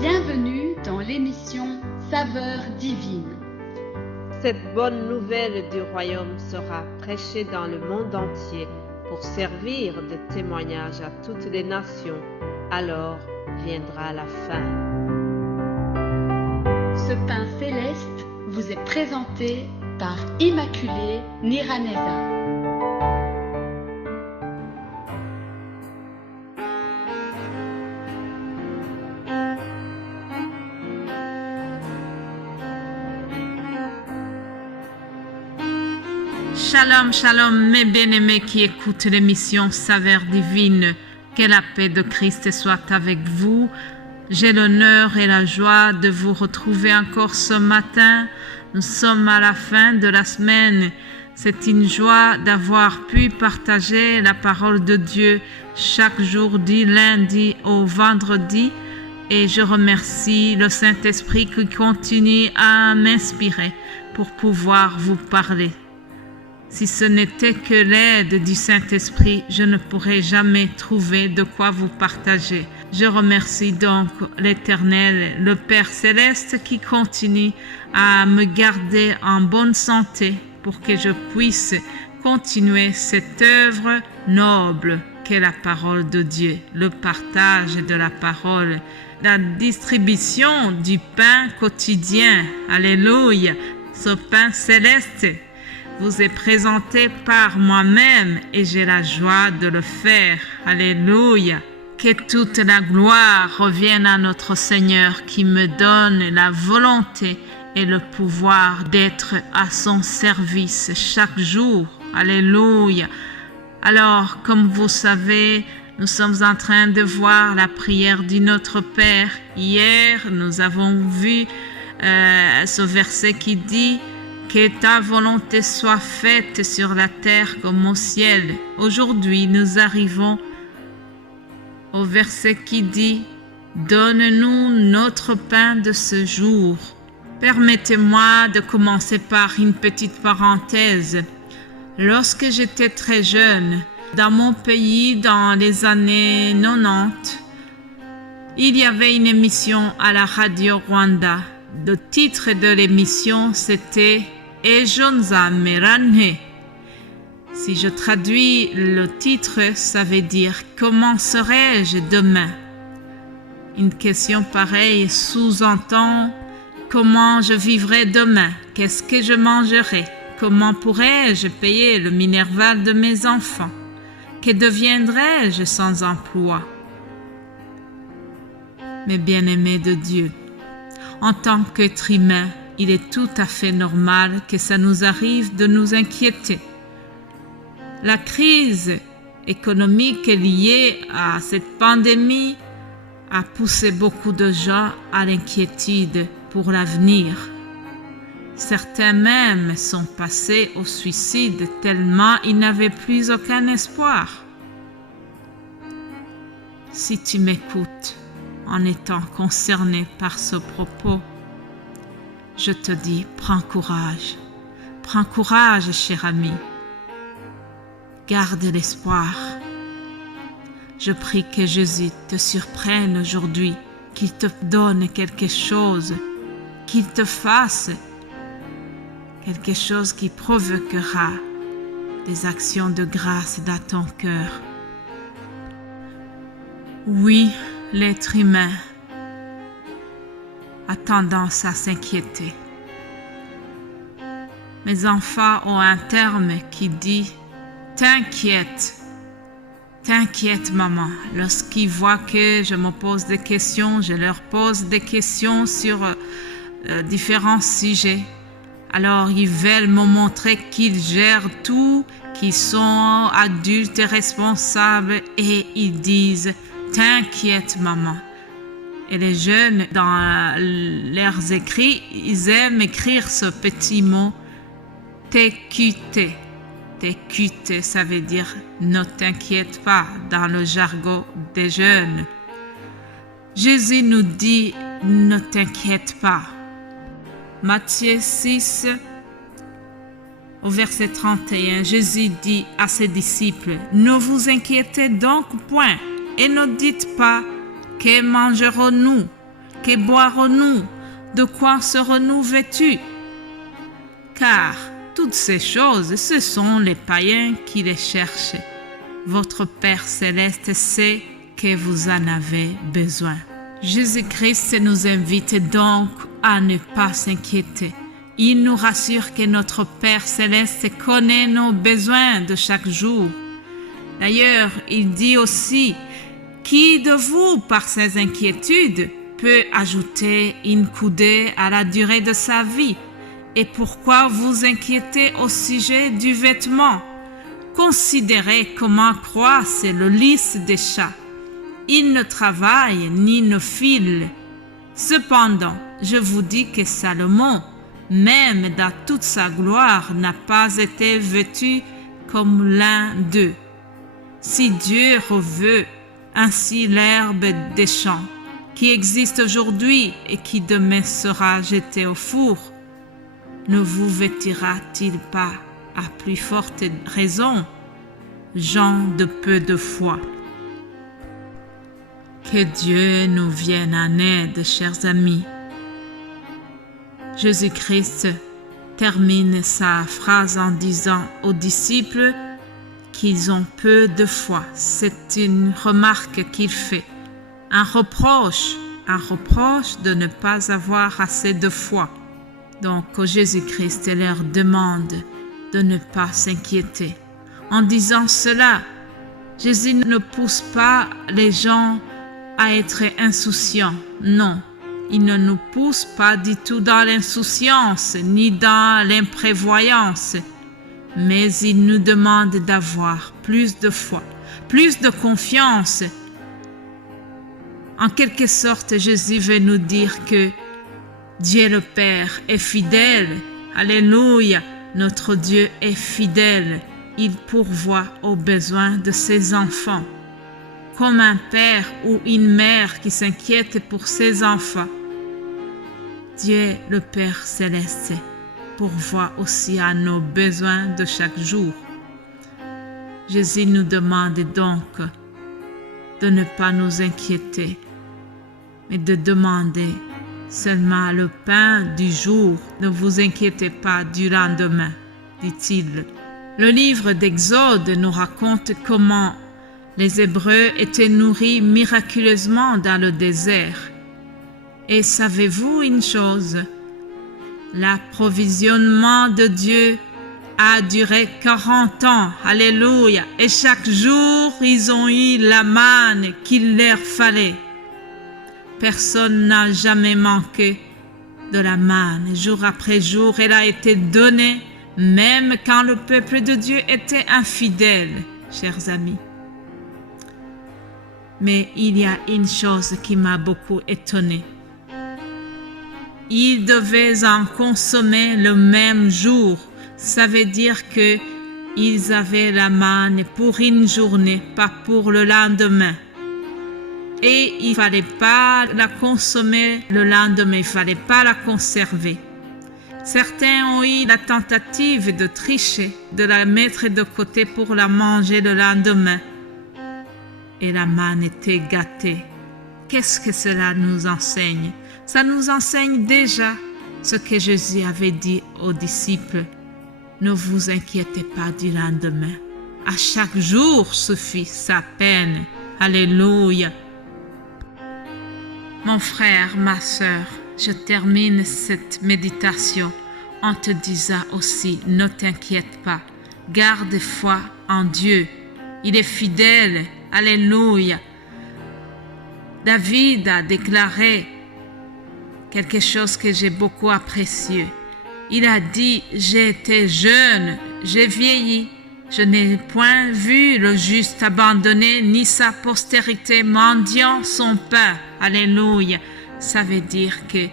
Bienvenue dans l'émission Saveurs divines. Cette bonne nouvelle du royaume sera prêchée dans le monde entier pour servir de témoignage à toutes les nations. Alors viendra la fin. Ce pain céleste vous est présenté par Immaculée Niraneza. Shalom, shalom, mes bien-aimés qui écoutent l'émission Saveurs divines. Que la paix de Christ soit avec vous. J'ai l'honneur et la joie de vous retrouver encore ce matin. Nous sommes à la fin de la semaine. C'est une joie d'avoir pu partager la parole de Dieu chaque jour du lundi au vendredi. Et je remercie le Saint-Esprit qui continue à m'inspirer pour pouvoir vous parler. Si ce n'était que l'aide du Saint-Esprit, je ne pourrais jamais trouver de quoi vous partager. Je remercie donc l'Éternel, le Père Céleste, qui continue à me garder en bonne santé pour que je puisse continuer cette œuvre noble qu'est la parole de Dieu, le partage de la parole, la distribution du pain quotidien. Alléluia, ce pain céleste vous est présenté par moi-même et j'ai la joie de le faire. Alléluia. Que toute la gloire revienne à notre Seigneur qui me donne la volonté et le pouvoir d'être à son service chaque jour. Alléluia. Alors, comme vous savez, nous sommes en train de voir la prière du Notre Père. Hier, nous avons vu ce verset qui dit « Que ta volonté soit faite sur la terre comme au ciel. » Aujourd'hui, nous arrivons au verset qui dit « Donne-nous notre pain de ce jour. » Permettez-moi de commencer par une petite parenthèse. Lorsque j'étais très jeune, dans mon pays, dans les années 90, il y avait une émission à la radio Rwanda. Le titre de l'émission, c'était « Ejo nzamerane ». Si je traduis le titre, ça veut dire « Comment serai-je demain ?» Une question pareille sous-entend « Comment je vivrai demain? Qu'est-ce que je mangerai? Comment pourrais-je payer le minerval de mes enfants? Que deviendrai-je sans emploi ?» Mes bien-aimés de Dieu, en tant qu'être humain, il est tout à fait normal que ça nous arrive de nous inquiéter. La crise économique liée à cette pandémie a poussé beaucoup de gens à l'inquiétude pour l'avenir. Certains même sont passés au suicide tellement ils n'avaient plus aucun espoir. Si tu m'écoutes en étant concerné par ce propos, je te dis, prends courage. Prends courage, cher ami. Garde l'espoir. Je prie que Jésus te surprenne aujourd'hui, qu'il te donne quelque chose, qu'il te fasse quelque chose qui provoquera des actions de grâce dans ton cœur. Oui, l'être humain a tendance à s'inquiéter. Mes enfants ont un terme qui dit « T'inquiète, t'inquiète maman ». Lorsqu'ils voient que je me pose des questions, je leur pose des questions sur différents sujets. Alors ils veulent me montrer qu'ils gèrent tout, qu'ils sont adultes et responsables et ils disent « T'inquiète maman ». Et les jeunes, dans leurs écrits, ils aiment écrire ce petit mot TQT. TQT, ça veut dire « ne t'inquiète pas » dans le jargon des jeunes. Jésus nous dit « ne t'inquiète pas ». Matthieu 6, au verset 31, Jésus dit à ses disciples « Ne vous inquiétez donc point et ne dites pas « Que mangerons-nous » Que boirons-nous? De quoi serons-nous vêtus? Car toutes ces choses, ce sont les païens qui les cherchent. Votre Père céleste sait que vous en avez besoin. Jésus-Christ nous invite donc à ne pas s'inquiéter. Il nous rassure que notre Père céleste connaît nos besoins de chaque jour. D'ailleurs, il dit aussi, qui de vous, par ses inquiétudes, peut ajouter une coudée à la durée de sa vie? Et pourquoi vous inquiétez au sujet du vêtement? Considérez comment croissent le lys des chats. Ils ne travaillent ni ne filent. Cependant, je vous dis que Salomon, même dans toute sa gloire, n'a pas été vêtu comme l'un d'eux. Si Dieu reveut ainsi l'herbe des champs, qui existe aujourd'hui et qui demain sera jetée au four, ne vous vêtira-t-il pas à plus forte raison, gens de peu de foi? Que Dieu nous vienne en aide, chers amis. Jésus-Christ termine sa phrase en disant aux disciples qu'ils ont peu de foi. C'est une remarque qu'il fait, un reproche de ne pas avoir assez de foi. Donc Jésus-Christ leur demande de ne pas s'inquiéter. En disant cela, Jésus ne pousse pas les gens à être insouciants. Non, il ne nous pousse pas du tout dans l'insouciance ni dans l'imprévoyance, mais il nous demande d'avoir plus de foi, plus de confiance. En quelque sorte, Jésus veut nous dire que Dieu le Père est fidèle. Alléluia, notre Dieu est fidèle. Il pourvoit aux besoins de ses enfants. Comme un père ou une mère qui s'inquiète pour ses enfants, Dieu le Père céleste pourvoit aussi à nos besoins de chaque jour. Jésus nous demande donc de ne pas nous inquiéter, mais de demander seulement le pain du jour. Ne vous inquiétez pas du lendemain, dit-il. Le livre d'Exode nous raconte comment les Hébreux étaient nourris miraculeusement dans le désert. Et savez-vous une chose? L'approvisionnement de Dieu a duré 40 ans. Alléluia! Et chaque jour, ils ont eu la manne qu'il leur fallait. Personne n'a jamais manqué de la manne. Jour après jour, elle a été donnée, même quand le peuple de Dieu était infidèle, chers amis. Mais il y a une chose qui m'a beaucoup étonnée. Ils devaient en consommer le même jour. Ça veut dire qu'ils avaient la manne pour une journée, pas pour le lendemain. Et il ne fallait pas la consommer le lendemain, il ne fallait pas la conserver. Certains ont eu la tentative de tricher, de la mettre de côté pour la manger le lendemain. Et la manne était gâtée. Qu'est-ce que cela nous enseigne? Ça nous enseigne déjà ce que Jésus avait dit aux disciples. Ne vous inquiétez pas du lendemain. À chaque jour suffit sa peine. Alléluia. Mon frère, ma sœur, je termine cette méditation en te disant aussi, ne t'inquiète pas. Garde foi en Dieu. Il est fidèle. Alléluia. David a déclaré quelque chose que j'ai beaucoup apprécié. Il a dit, j'ai été jeune, j'ai vieilli, je n'ai point vu le juste abandonné, ni sa postérité mendiant son pain. Alléluia. Ça veut dire que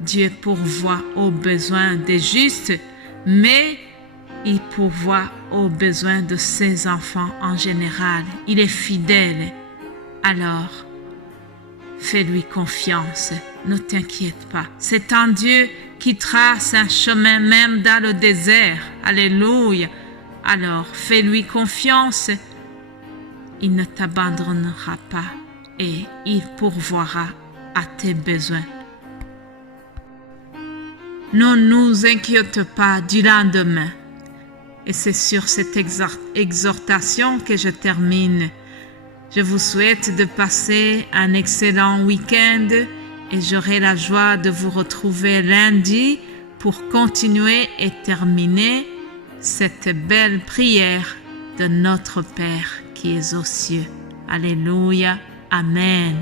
Dieu pourvoit aux besoins des justes, mais il pourvoit aux besoins de ses enfants en général. Il est fidèle. Alors, fais-lui confiance. Ne t'inquiète pas. C'est un Dieu qui trace un chemin même dans le désert. Alléluia. Alors, fais-lui confiance. Il ne t'abandonnera pas et il pourvoira à tes besoins. Ne nous inquiète pas du lendemain. Et c'est sur cette exhortation que je termine. Je vous souhaite de passer un excellent week-end et j'aurai la joie de vous retrouver lundi pour continuer et terminer cette belle prière de notre Père qui est aux cieux. Alléluia. Amen.